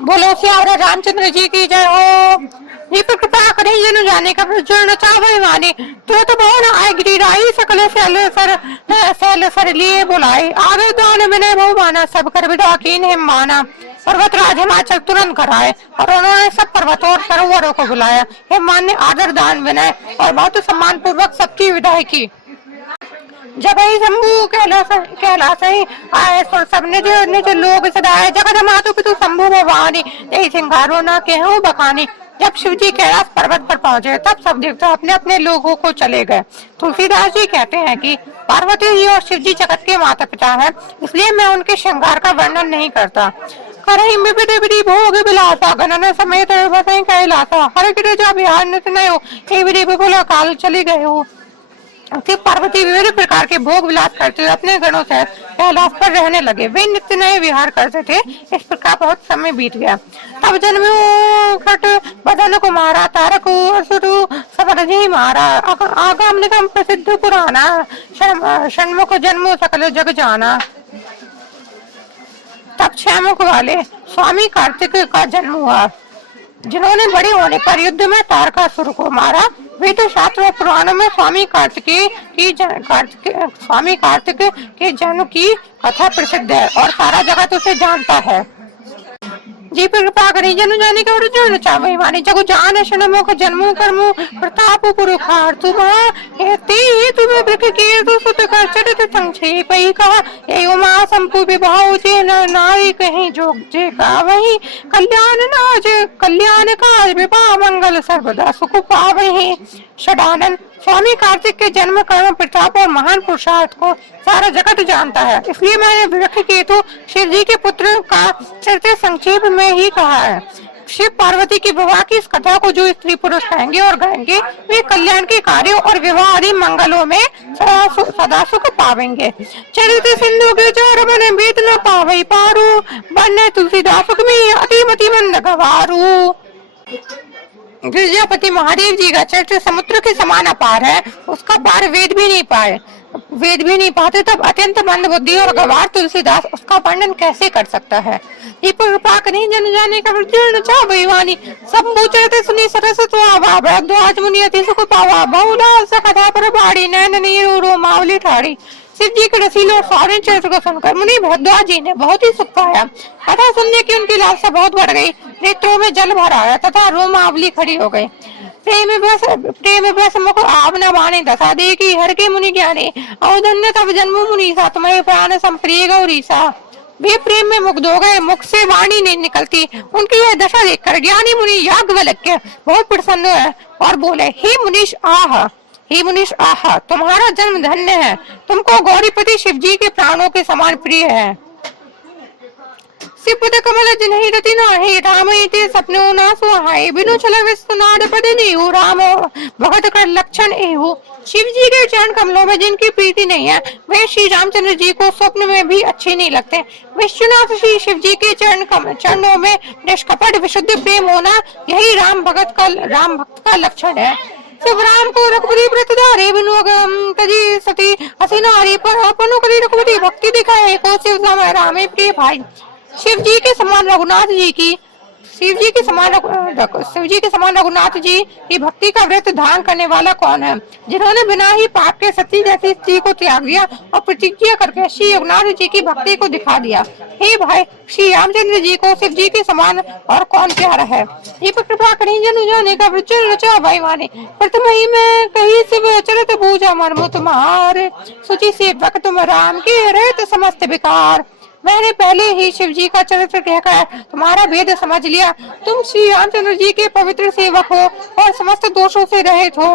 बोलो सियावर रामचंद्र जी की जय हो। जी पर कृपा करें जन जाने का प्रज्वल चावे माने तो बहुन आय गिरिराई सकल सैल सर लिए बुलाए आदर दान विनय बहु माना सब कर विदा कीन हिम माना पर्वत राज हिमाचल तुरंत कराए और उन्होंने सब पर्वतों और सरोवरों को बुलाया। हिममान ने आदर दान विनय और बहुत सम्मान पूर्वक सबकी विदाई की। जब ही शंभु कैलाश आए सुर सब निज निज लोग सदाए जगत मातु पितु शंभु भवानी यही सिंगारो न केहू बखानी। जब शिव जी कैलाश पर्वत पर पहुंचे तब सब देवता अपने अपने लोगों को चले गए। तुलसीदास जी कहते हैं कि पार्वती जी और शिव जी जगत के माता पिता हैं, इसलिए मैं उनके श्रृंगार का वर्णन नहीं करता। करही विविध विधि भोग विलासा गणन समेत बसई कैलासा हर गिरिजा बिहार नित नयो हे विधि विपुल काल चली गए हो। पार्वती विभिन्न प्रकार के भोग विलास करते हुए अपने गणों से कैलाश पर रहने लगे। वे नित्य नए विहार करते थे। इस प्रकार बहुत समय बीत गया। तब जन्मो खट बदन को मारा तारक असुरु सबरजी मारा आगम निगम प्रसिद्ध पुराना षण्मुख जन्मो सकल जग जाना। तब क्षमुख वाले स्वामी कार्तिक का जन्म हुआ जिन्होंने बड़े होने पर युद्ध में तारकासुर को मारा। वे तो शास्त्र और पुराणों में स्वामी कार्तिक के जन्म की कथा प्रसिद्ध है और सारा जगत उसे जानता है। जी पर कृपा करी जन जाने के अर्जुन चावे माने जगो जान षण्मुख जन्मो कर्मो प्रताप पुरुखार तुम्हें तुम्हें वृक्ष के तो सुत कर चरित संक्षेप ही कहा ये उमा संपु विभाव जे नारी कहीं जोग जे का वही कल्याण काज विवाह मंगल सर्वदा सुख पावहि। षडानंद स्वामी कार्तिक के जन्म कर्म प्रताप और महान पुरुषार्थ को सारा जगत जानता है, इसलिए मैंने वृक्ष केतु शिव जी के पुत्र का चरित्र संक्षेप में ही कहा है। शिव पार्वती की विवाह की इस कथा को जो स्त्री पुरुष कहेंगे और गाएंगे वे कल्याण के कार्यों और विवाह आदि मंगलों में सदा सुख पावेंगे। चरित्र सिंधु के चार बने बीत न पावे पारू बने तुलसीदास में अतिमति मंद गवारू। गिरजापति महादेव जी का चरित्र समुद्र के समान अपार है, उसका पार वेद भी नहीं पाते तब अत्यंत मंद बुद्धि और गवार तुलसीदास उसका वर्णन कैसे कर सकता है। ये कृपा नहीं जन जाने का चाहवानी सब चरते सुनी सरस भरद्वाज मुनि अति सुख पावा बहुलास कथा पर बाड़ी नैन नीरो मावली ठाड़ी। शिव जी के रसीले और सारे चरित्र को सुनकर मुनि भरद्वाज जी ने बहुत ही सुख पाया। कथा सुनने की उनकी लालसा बहुत बढ़ गई। नेत्रों में जल भर आया तथा रोमावली खड़ी हो गई। प्रेम बस मुख आव न बाणे दशा दे की हर के मुनि ज्ञाने अवधन्य तब जन्म मुनीसा तुम्हें प्राण संप्रिय गौरीसा। वे प्रेम में मुग्ध हो गए, मुख से वाणी नहीं निकलती। उनकी यह दशा देखकर ज्ञानी मुनि याज्ञवल्क्य बहुत प्रसन्न है और बोले हे मुनीश आह तुम्हारा जन्म धन्य है, तुमको गौरीपति शिव जी के प्राणों के समान प्रिय है। सिपद कमल जिन्हि रति नाहि राम इति सपनो ना सुहाए बिनु छल विस्तनाद पद देहु राम भगत कर लक्षण एहु। शिव जी के चरण कमलों में जिनकी प्रीति नहीं है वे श्री रामचंद्र जी को स्वप्न में भी अच्छे नहीं लगते। विश्वनाथ श्री शिव जी के चरणों में निष्कपट विशुद्ध प्रेम होना यही राम भक्त का लक्षण है। शिव राम को रघुपति व्रत धारे बिनु तजी सती हसी नारी पर अपनो करी रघुपति भक्ति दिखाए को शिव समय रामे प्रिय भाई। शिव जी के समान रघुनाथ जी की भक्ति का व्रत धारण करने वाला कौन है, जिन्होंने बिना ही पाप के सती जैसी स्त्री को त्याग दिया और प्रतिज्ञा करके श्री रघुनाथ जी की भक्ति को दिखा दिया। हे भाई, श्री रामचंद्र जी को शिव जी के समान और कौन प्यारा है। ये कृपा करी जन जाने का वृचन रचा भाई माने प्रथम ही में कही शिव चरित पूजा मर्म तुम्हारे सुचि से भक्त तुम राम के रहत समस्त विकार। मैंने पहले ही शिव जी का चरित्र कहकर तुम्हारा भेद समझ लिया। तुम श्री रामचंद्र जी के पवित्र सेवक हो और समस्त दोषों से रहित हो।